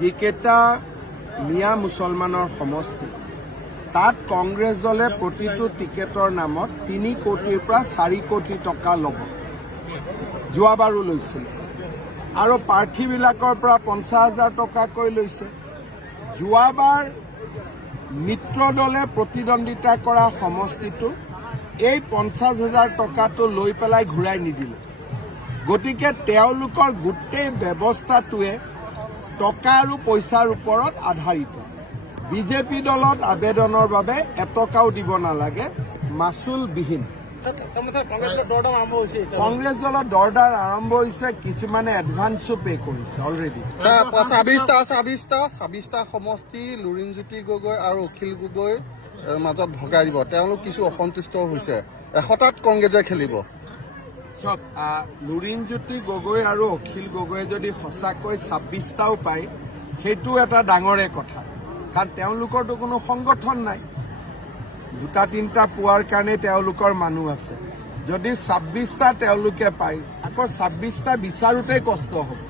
যিকেইটা মিয়া মুছলমানৰ সমষ্টি তাত কংগ্ৰেছ দলে প্ৰতিটো টিকেটৰ নামত 3 কোটিৰ পৰা 4 কোটি টকা ল'ব। যোৱাবাৰো লৈছিল আৰু প্ৰাৰ্থীবিলাকৰ পৰা 50,000 টকাকৈ লৈছে। যোৱাবাৰ মিত্ৰ দলে প্ৰতিদ্বন্দ্বিতা কৰা সমষ্টিটো এই 50,000 টকাটো লৈ পেলাই ঘূৰাই নিদিলে। গতিকে তেওঁলোকৰ গোটেই ব্যৱস্থাটোৱে টকা আৰু পইচাৰ ওপৰত আধাৰিত। বিজেপি দলত আবেদনৰ বাবে এটকাও দিব নালাগে, মাচুলবিহীন। কংগ্ৰেছ দলত দৰদাৰ আৰম্ভ হৈছে, কিছুমানে এডভান্সো পে কৰিছে অলৰেডি। 26টা সমষ্টি লুৰিণজ্যোতি গগৈ আৰু অখিল গগৈ মাজত ভগাই দিব। তেওঁলোক কিছু অসন্তুষ্ট হৈছে। 100টাত কংগ্ৰেছে খেলিব। চব লুৰিণজ্যোতি গগৈ আৰু অখিল গগৈয়ে যদি সঁচাকৈ 26টাও পায়, সেইটো এটা ডাঙৰে কথা, কাৰণ তেওঁলোকৰতো কোনো সংগঠন নাই। 2-3টা পোৱাৰ কাৰণে তেওঁলোকৰ মানুহ আছে। যদি 26টা তেওঁলোকে পায়, আকৌ 26টা বিচাৰোঁতেই কষ্ট হ'ব।